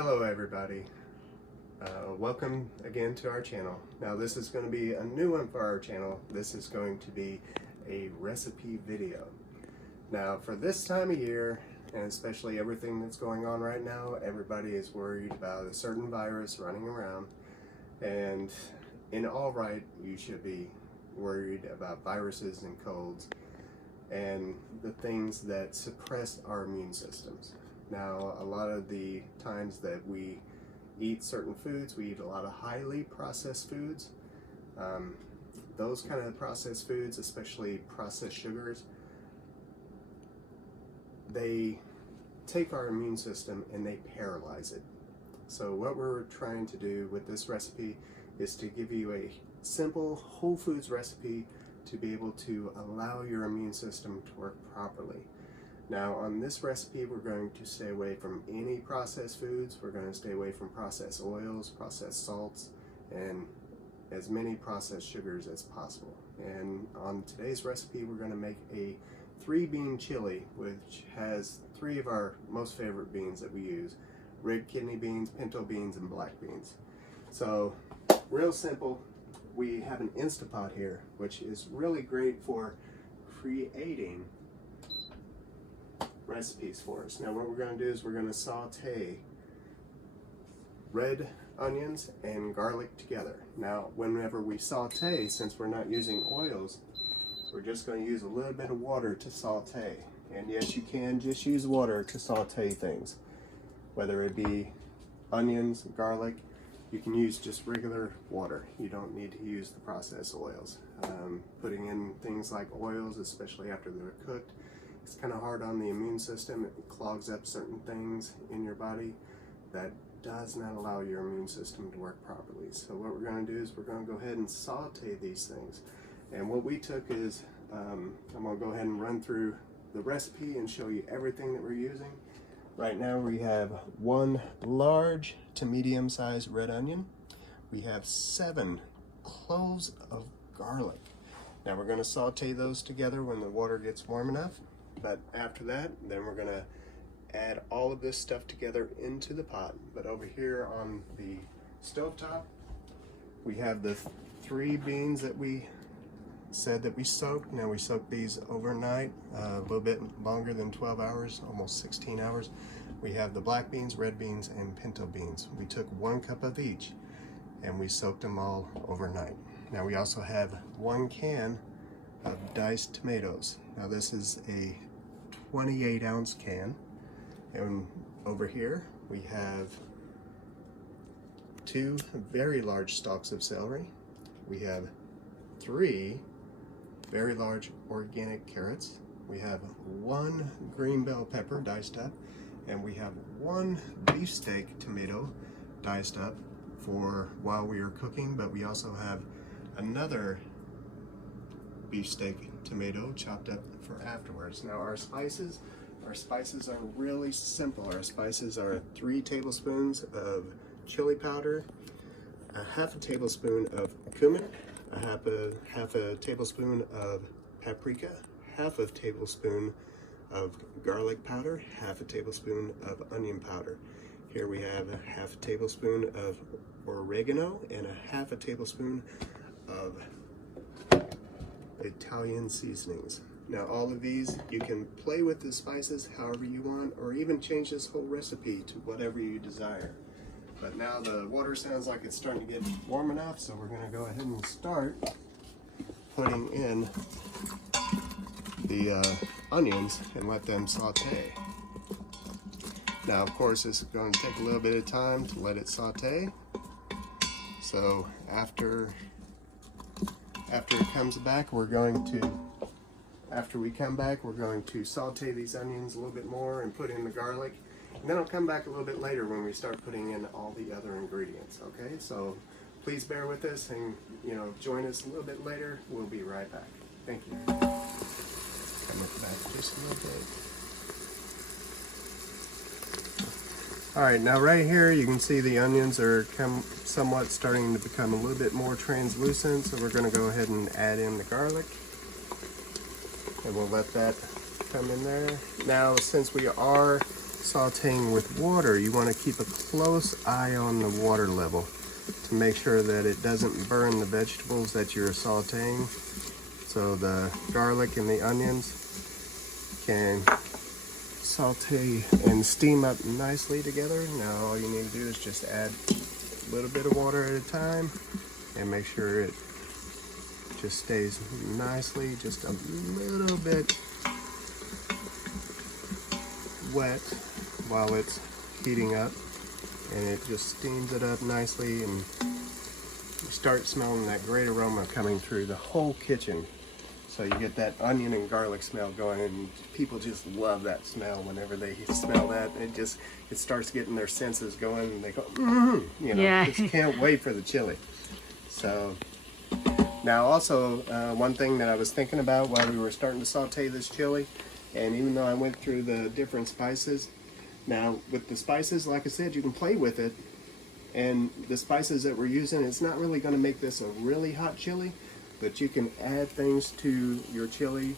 Hello everybody, welcome again to our channel. Now this is going to be a new one for our channel. This is going to be a recipe video. Now for this time of year, and especially everything that's going on right now, everybody is worried about a certain virus running around, and in all right, you should be worried about viruses and colds and the things that suppress our immune systems. Now, a lot of the times that we eat certain foods, we eat a lot of highly processed foods. Those kind of processed foods, especially processed sugars, they take our immune system and they paralyze it. So what we're trying to do with this recipe is to give you a simple whole foods recipe to be able to allow your immune system to work properly. Now on this recipe, we're going to stay away from any processed foods. We're going to stay away from processed oils, processed salts, and as many processed sugars as possible. And on today's recipe, we're going to make a 3-bean chili, which has 3 of our most favorite beans that we use: red kidney beans, pinto beans, and black beans. So real simple. We have an Instapot here, which is really great for creating recipes for us. Now what we're going to do is we're going to saute red onions and garlic together. Now whenever we saute, since we're not using oils, we're just going to use a little bit of water to saute. And yes, you can just use water to saute things, whether it be onions, garlic. You can use just regular water. You don't need to use the processed oils. Putting in things like oils, especially after they're cooked, it's kind of hard on the immune system. It clogs up certain things in your body that does not allow your immune system to work properly. So what we're going to do is we're going to go ahead and saute these things. And what we took is, I'm going to go ahead and run through the recipe and show you everything that we're using. Right now we have 1 large to medium sized red onion. We have 7 cloves of garlic. Now we're going to saute those together when the water gets warm enough. But after that, then we're going to add all of this stuff together into the pot. But over here on the stovetop, we have the 3 beans that we said that we soaked. Now we soaked these overnight, a little bit longer than 12 hours, almost 16 hours. We have the black beans, red beans, and pinto beans. We took 1 cup of each and we soaked them all overnight. Now we also have 1 can of diced tomatoes. Now this is a 28-ounce can. And over here we have 2 very large stalks of celery. We have 3 very large organic carrots. We have 1 green bell pepper diced up, and we have 1 beefsteak tomato diced up for while we are cooking, but we also have another beefsteak tomato chopped up for afterwards. Now our spices are really simple. Our spices are 3 tablespoons of chili powder, a half a tablespoon of cumin, half a tablespoon of paprika, half a tablespoon of garlic powder, half a tablespoon of onion powder. Here we have a half a tablespoon of oregano and a half a tablespoon of Italian seasonings. Now all of these, you can play with the spices however you want, or even change this whole recipe to whatever you desire. But now the water sounds like it's starting to get warm enough, so we're going to go ahead and start putting in the onions and let them saute. Now of course this is going to take a little bit of time to let it saute. So after it comes back, after we come back, we're going to saute these onions a little bit more and put in the garlic. And then I'll come back a little bit later when we start putting in all the other ingredients, okay? So please bear with us and, join us a little bit later. We'll be right back. Thank you. Come back just a little bit. All right, now right here you can see the onions are somewhat starting to become a little bit more translucent, so we're going to go ahead and add in the garlic. And we'll let that come in there. Now, since we are sauteing with water, you want to keep a close eye on the water level to make sure that it doesn't burn the vegetables that you're sauteing. So the garlic and the onions can saute and steam up nicely together. Now all you need to do is just add a little bit of water at a time and make sure it just stays nicely, just a little bit wet while it's heating up, and it just steams it up nicely, and you start smelling that great aroma coming through the whole kitchen. So you get that onion and garlic smell going, and people just love that smell. Whenever they smell that, it starts getting their senses going, and they go, you know, Yeah. just can't wait for the chili. So now also, one thing that I was thinking about while we were starting to saute this chili, and even though I went through the different spices, now with the spices, like I said, you can play with it, and the spices that we're using, it's not really going to make this a really hot chili, but you can add things to your chili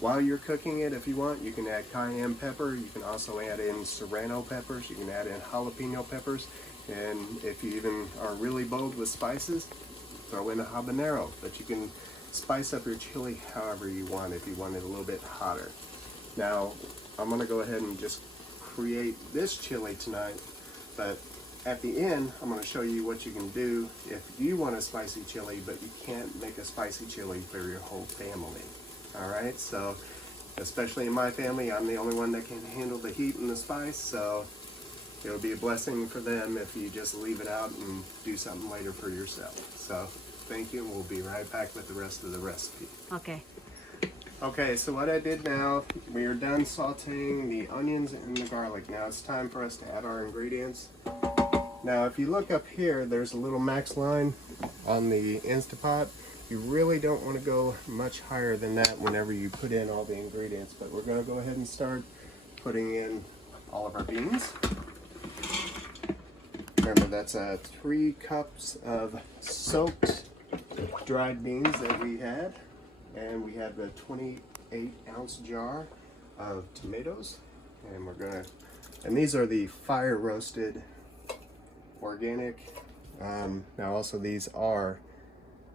while you're cooking it if you want. You can add cayenne pepper, you can also add in serrano peppers, you can add in jalapeno peppers, and if you even are really bold with spices, throw in a habanero. But you can spice up your chili however you want if you want it a little bit hotter. Now, I'm going to go ahead and just create this chili tonight, but at the end, I'm going to show you what you can do if you want a spicy chili, but you can't make a spicy chili for your whole family. Alright, so especially in my family, I'm the only one that can handle the heat and the spice, so it'll be a blessing for them if you just leave it out and do something later for yourself. So thank you, and we'll be right back with the rest of the recipe. Okay. Okay, so what I did now, we are done sauteing the onions and the garlic. Now it's time for us to add our ingredients. Now if you look up here, there's a little max line on the Instapot. You really don't want to go much higher than that whenever you put in all the ingredients, but we're going to go ahead and start putting in all of our beans. Remember, that's 3 cups of soaked dried beans that we had. And we have a 28-ounce jar of tomatoes, and we're gonna, and these are the fire roasted organic. Now also these are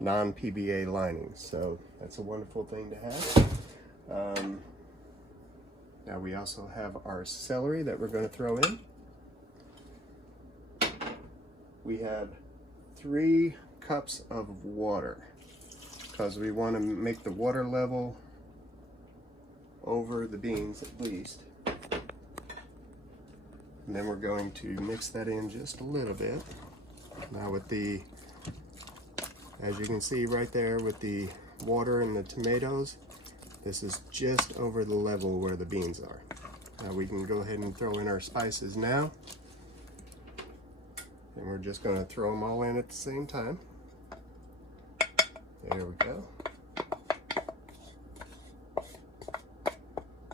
non-PBA linings, so that's a wonderful thing to have. Now we also have our celery that we're going to throw in. We have 3 cups of water, because we want to make the water level over the beans at least. And then we're going to mix that in just a little bit. Now with the, as you can see right there with the water and the tomatoes, this is just over the level where the beans are. Now we can go ahead and throw in our spices now. And we're just going to throw them all in at the same time. There we go.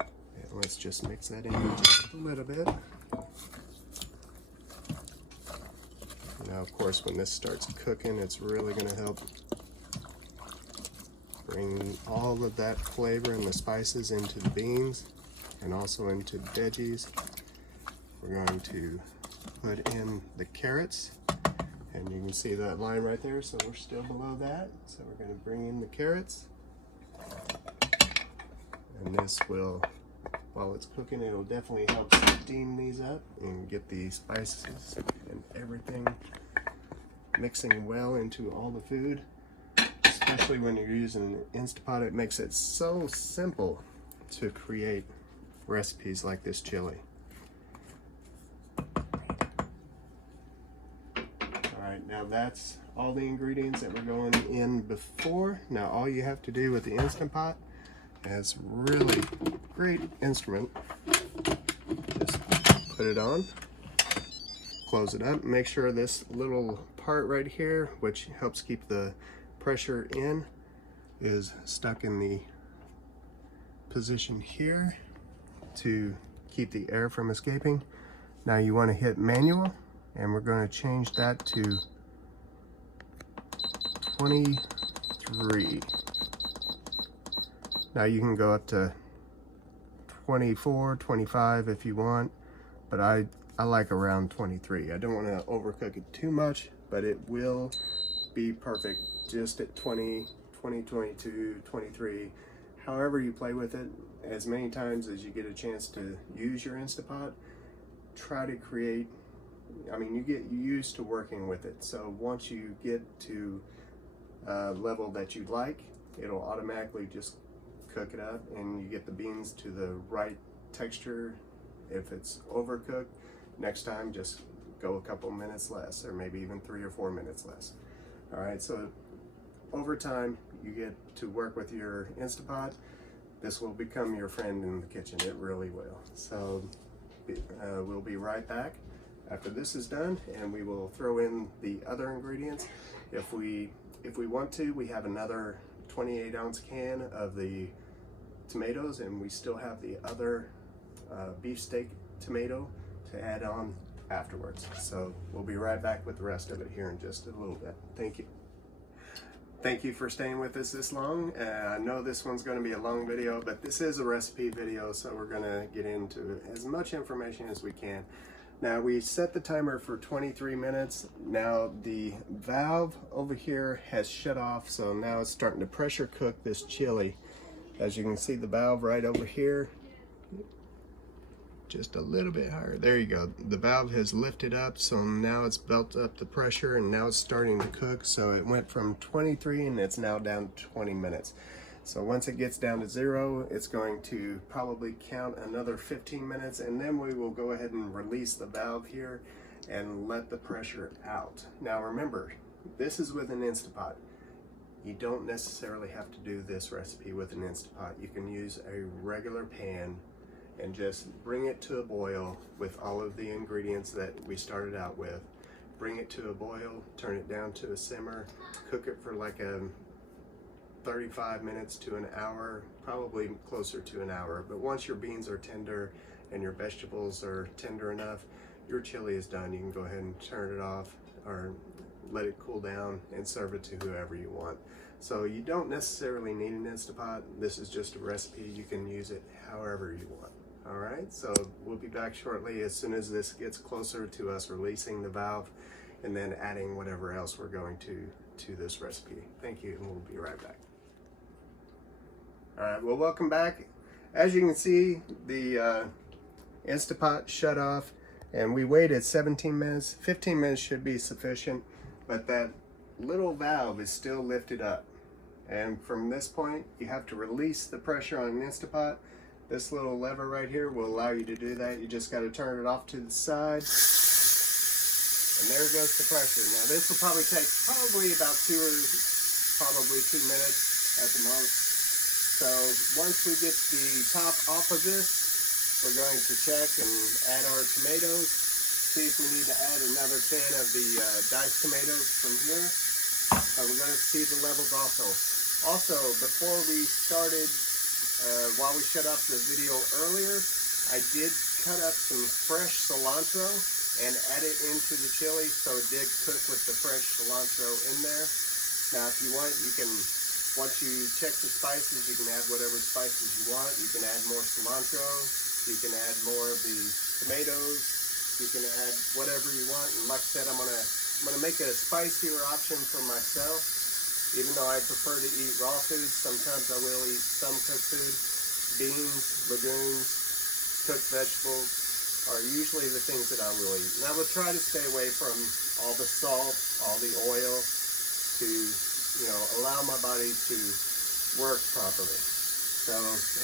And let's just mix that in just a little bit. Now, of course, when this starts cooking, it's really going to help bring all of that flavor and the spices into the beans and also into the veggies. We're going to put in the carrots. And you can see that line right there, so we're still below that. So we're going to bring in the carrots. And this will, while it's cooking, it'll definitely help steam these up and get the spices and everything mixing well into all the food. Especially when you're using an Instapot, it makes it so simple to create recipes like this chili. Now that's all the ingredients that were going in before. Now all you have to do with the Instant Pot, and it's really great instrument, just put it on, close it up, make sure this little part right here, which helps keep the pressure in, is stuck in the position here to keep the air from escaping. Now you want to hit manual, and we're going to change that to 23. Now you can go up to 24, 25 if you want. but I like around 23. I don't want to overcook it too much, but it will be perfect just at 20, 22, 23. However you play with it, as many times as you get a chance to use your Instapot, try to create, I mean, you get used to working with it. So once you get to a level that you like, it'll automatically just cook it up and you get the beans to the right texture. If it's overcooked, next time just go a couple minutes less, or maybe even 3 or 4 minutes less. All right, so over time you get to work with your Instapot. This will become your friend in the kitchen. It really will. So we'll be right back after this is done, and we will throw in the other ingredients. If we want to, we have another 28-ounce can of the tomatoes, and we still have the other beefsteak tomato to add on afterwards. So we'll be right back with the rest of it here in just a little bit. Thank you. Thank you for staying with us this long. I know this one's going to be a long video, but this is a recipe video, so we're going to get into as much information as we can. Now, we set the timer for 23 minutes. Now the valve over here has shut off, so now it's starting to pressure cook this chili. As you can see, the valve right over here, just a little bit higher. There you go. The valve has lifted up, so now it's built up the pressure, and now it's starting to cook. So it went from 23 and it's now down to 20 minutes. So once it gets down to 0, it's going to probably count another 15 minutes, and then we will go ahead and release the valve here and let the pressure out. Now remember, this is with an Instapot. You don't necessarily have to do this recipe with an Instapot. You can use a regular pan and just bring it to a boil with all of the ingredients that we started out with. Bring it to a boil, turn it down to a simmer, cook it for like 35 minutes to an hour, probably closer to an hour. But once your beans are tender and your vegetables are tender enough, your chili is done. You can go ahead and turn it off or let it cool down and serve it to whoever you want. So you don't necessarily need an Instapot. This is just a recipe. You can use it however you want. All right, so we'll be back shortly as soon as this gets closer to us releasing the valve and then adding whatever else we're going to this recipe. Thank you, and we'll be right back. All right, well, welcome back. As you can see, the Instapot shut off, and we waited 17 minutes. 15 minutes should be sufficient, but that little valve is still lifted up. And from this point, you have to release the pressure on an Instapot. This little lever right here will allow you to do that. You just got to turn it off to the side. And there goes the pressure. Now this will probably take about 2 minutes at the most. So once we get the top off of this, we're going to check and add our tomatoes. See if we need to add another can of the diced tomatoes from here. We're going to see the levels also. Also, before we started, while we shut off the video earlier, I did cut up some fresh cilantro and add it into the chili, so it did cook with the fresh cilantro in there. Now if you want, you can, once you check the spices, you can add whatever spices you want. You can add more cilantro, you can add more of the tomatoes, you can add whatever you want. And like I said, I'm gonna make a spicier option for myself. Even though I prefer to eat raw food, sometimes I will eat some cooked food. Beans, legumes, cooked vegetables are usually the things that I will eat. And I will try to stay away from all the salt, all the oil, to, you know, allow my body to work properly. So,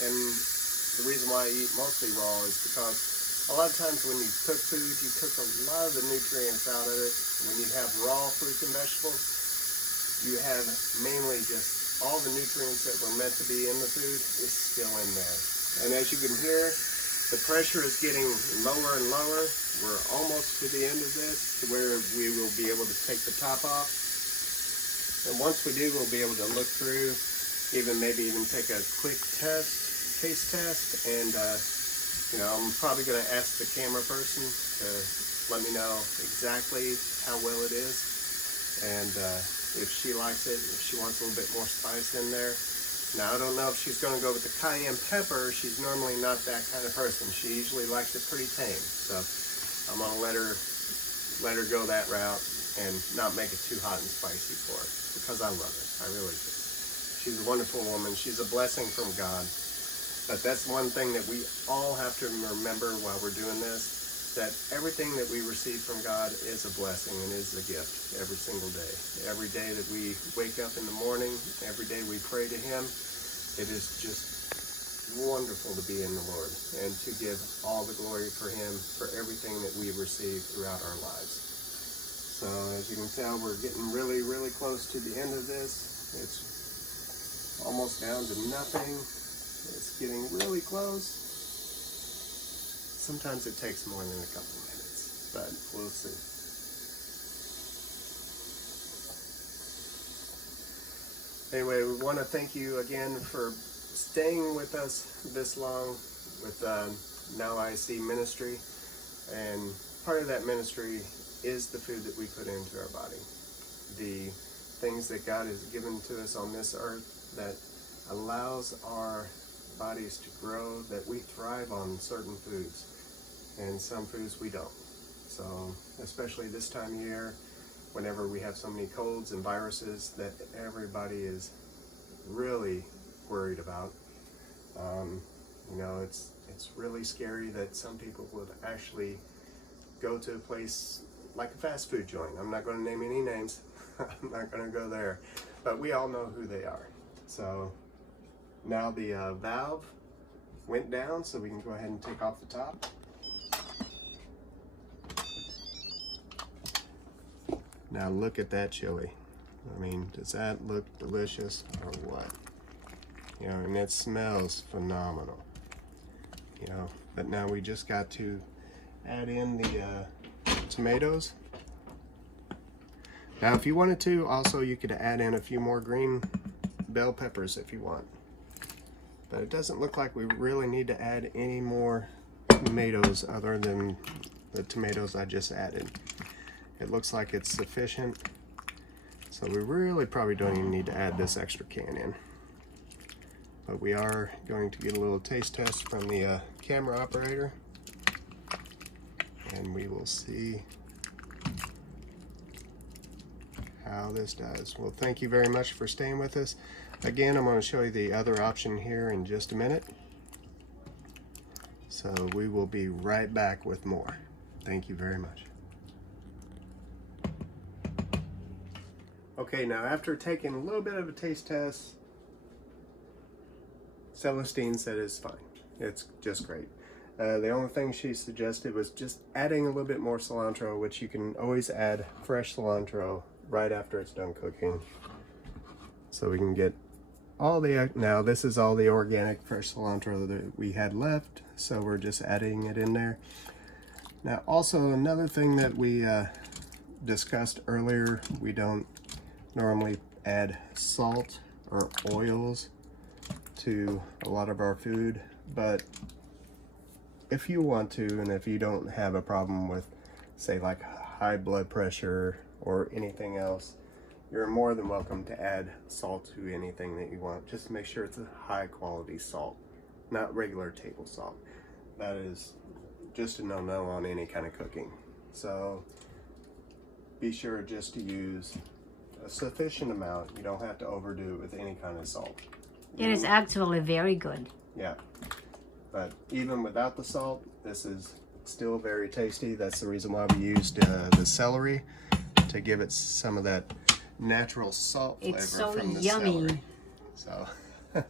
and the reason why I eat mostly raw is because a lot of times when you cook food, you cook a lot of the nutrients out of it. When you have raw fruits and vegetables, you have mainly just all the nutrients that were meant to be in the food is still in there. And as you can hear, the pressure is getting lower and lower. We're almost to the end of this, to where we will be able to take the top off. And once we do, we'll be able to look through, maybe even take a quick taste test. And you know, I'm probably going to ask the camera person to let me know exactly how well it is. And if she likes it, if she wants a little bit more spice in there, Now, I don't know if she's going to go with the cayenne pepper. She's normally not that kind of person. She usually likes it pretty tame. So I'm going to let her go that route and not make it too hot and spicy for her, because I love it. I really do. She's a wonderful woman. She's a blessing from God. But that's one thing that we all have to remember while we're doing this, that everything that we receive from God is a blessing and is a gift every single day. Every day that we wake up in the morning, every day we pray to Him, it is just wonderful to be in the Lord and to give all the glory for Him for everything that we receive throughout our lives. So as you can tell, we're getting really, really close to the end of this. It's almost down to nothing. It's getting really close. Sometimes it takes more than a couple minutes, but we'll see. Anyway, we want to thank you again for staying with us this long with Now I See Ministry. And part of that ministry is the food that we put into our body. The things that God has given to us on this earth that allows our bodies to grow, that we thrive on certain foods, and some foods we don't. So especially this time of year, whenever we have so many colds and viruses that everybody is really worried about, it's really scary that some people would actually go to a place like a fast food joint. I'm not going to name any names. I'm not going to go there, but we all know who they are. So now the valve went down, so we can go ahead and take off the top. Now look at that chili. I mean, does that look delicious or what? You know, and it smells phenomenal. You know, but now we just got to add in the tomatoes. Now if you wanted to, also you could add in a few more green bell peppers if you want. But it doesn't look like we really need to add any more tomatoes other than the tomatoes I just added. It looks like it's sufficient. So we really probably don't even need to add this extra can in. But we are going to get a little taste test from the camera operator. And we will see how this does. Well, thank you very much for staying with us. Again, I'm going to show you the other option here in just a minute. So we will be right back with more. Thank you very much. Okay, now after taking a little bit of a taste test, Celestine said it's fine. It's just great. The only thing she suggested was just adding a little bit more cilantro, which you can always add fresh cilantro right after it's done cooking. So we can get all the, now this is all the organic fresh cilantro that we had left, so we're just adding it in there. Now also another thing that we discussed earlier, we don't normally add salt or oils to a lot of our food, but if you want to, and if you don't have a problem with, say, like high blood pressure or anything else, you're more than welcome to add salt to anything that you want. Just make sure it's a high quality salt, not regular table salt. That is just a no-no on any kind of cooking. So be sure just to use a sufficient amount. You don't have to overdo it with any kind of salt. It is actually very good. Yeah, but even without the salt, this is still very tasty. That's the reason why we used the celery, to give it some of that natural salt flavor from the celery. So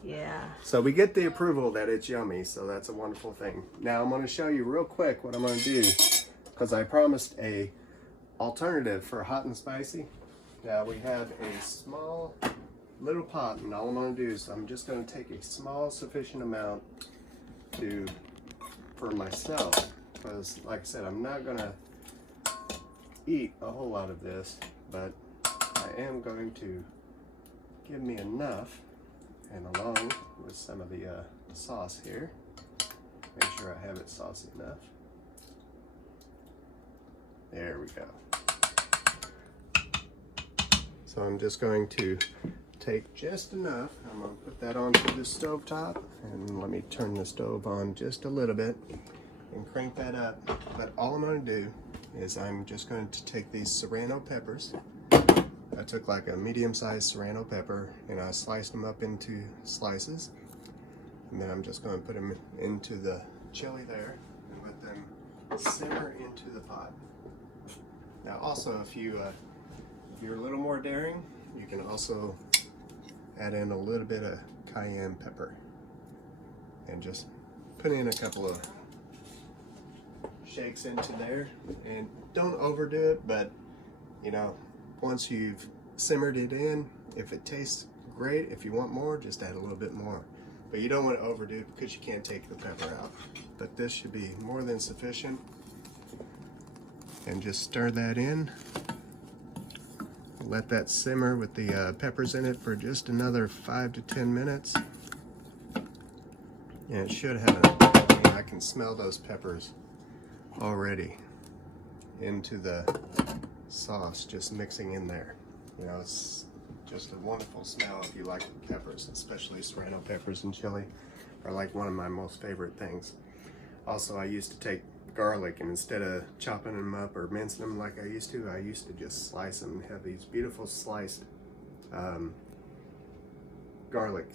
yeah. So we get the approval that it's yummy, so that's a wonderful thing. Now I'm going to show you real quick what I'm going to do, because I promised a alternative for hot and spicy. Now we have a small little pot, and all I'm going to do is I'm just going to take a small sufficient amount for myself, because like I said, I'm not going to eat a whole lot of this, but I am going to give me enough, and along with some of the sauce here, make sure I have it saucy enough. There we go. So I'm just going to take just enough. I'm going to put that onto the stove top, and let me turn the stove on just a little bit and crank that up. But all I'm going to do is I'm just going to take these serrano peppers. I took like a medium-sized serrano pepper and I sliced them up into slices, and then I'm just going to put them into the chili there and let them simmer into the pot. Now also, if you're a little more daring, you can also add in a little bit of cayenne pepper and just put in a couple of shakes into there, and don't overdo it, but you know, once you've simmered it in, if it tastes great, if you want more, just add a little bit more. But you don't want to overdo it because you can't take the pepper out. But this should be more than sufficient. And just stir that in. Let that simmer with the peppers in it for just another 5 to 10 minutes. And it should have I can smell those peppers already into the sauce, just mixing in there. You know, it's just a wonderful smell if you like peppers, especially serrano peppers in chili are like one of my most favorite things. Also, I used to take garlic, and instead of chopping them up or mincing them like I used to just slice them and have these beautiful sliced garlic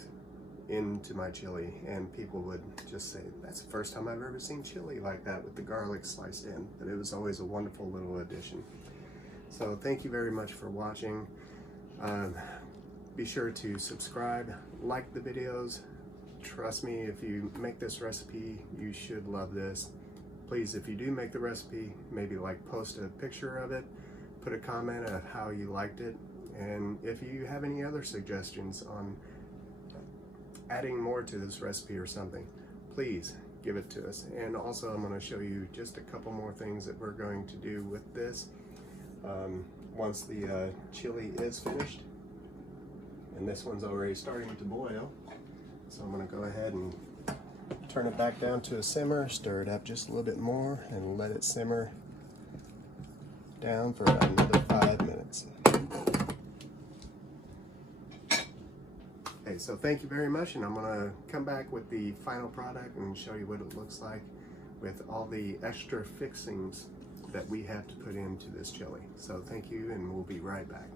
into my chili, and people would just say, that's the first time I've ever seen chili like that with the garlic sliced in. But it was always a wonderful little addition. So thank you very much for watching. Be sure to subscribe, like the videos. Trust me, if you make this recipe, you should love this. Please, if you do make the recipe, maybe like post a picture of it, put a comment of how you liked it, and if you have any other suggestions on adding more to this recipe or something, please give it to us. And also, I'm going to show you just a couple more things that we're going to do with this once the chili is finished. And this one's already starting to boil, so I'm going to go ahead and turn it back down to a simmer, stir it up just a little bit more, and let it simmer down for another 5 minutes. Okay, so thank you very much, and I'm going to come back with the final product and show you what it looks like with all the extra fixings that we have to put into this chili. So thank you, and we'll be right back.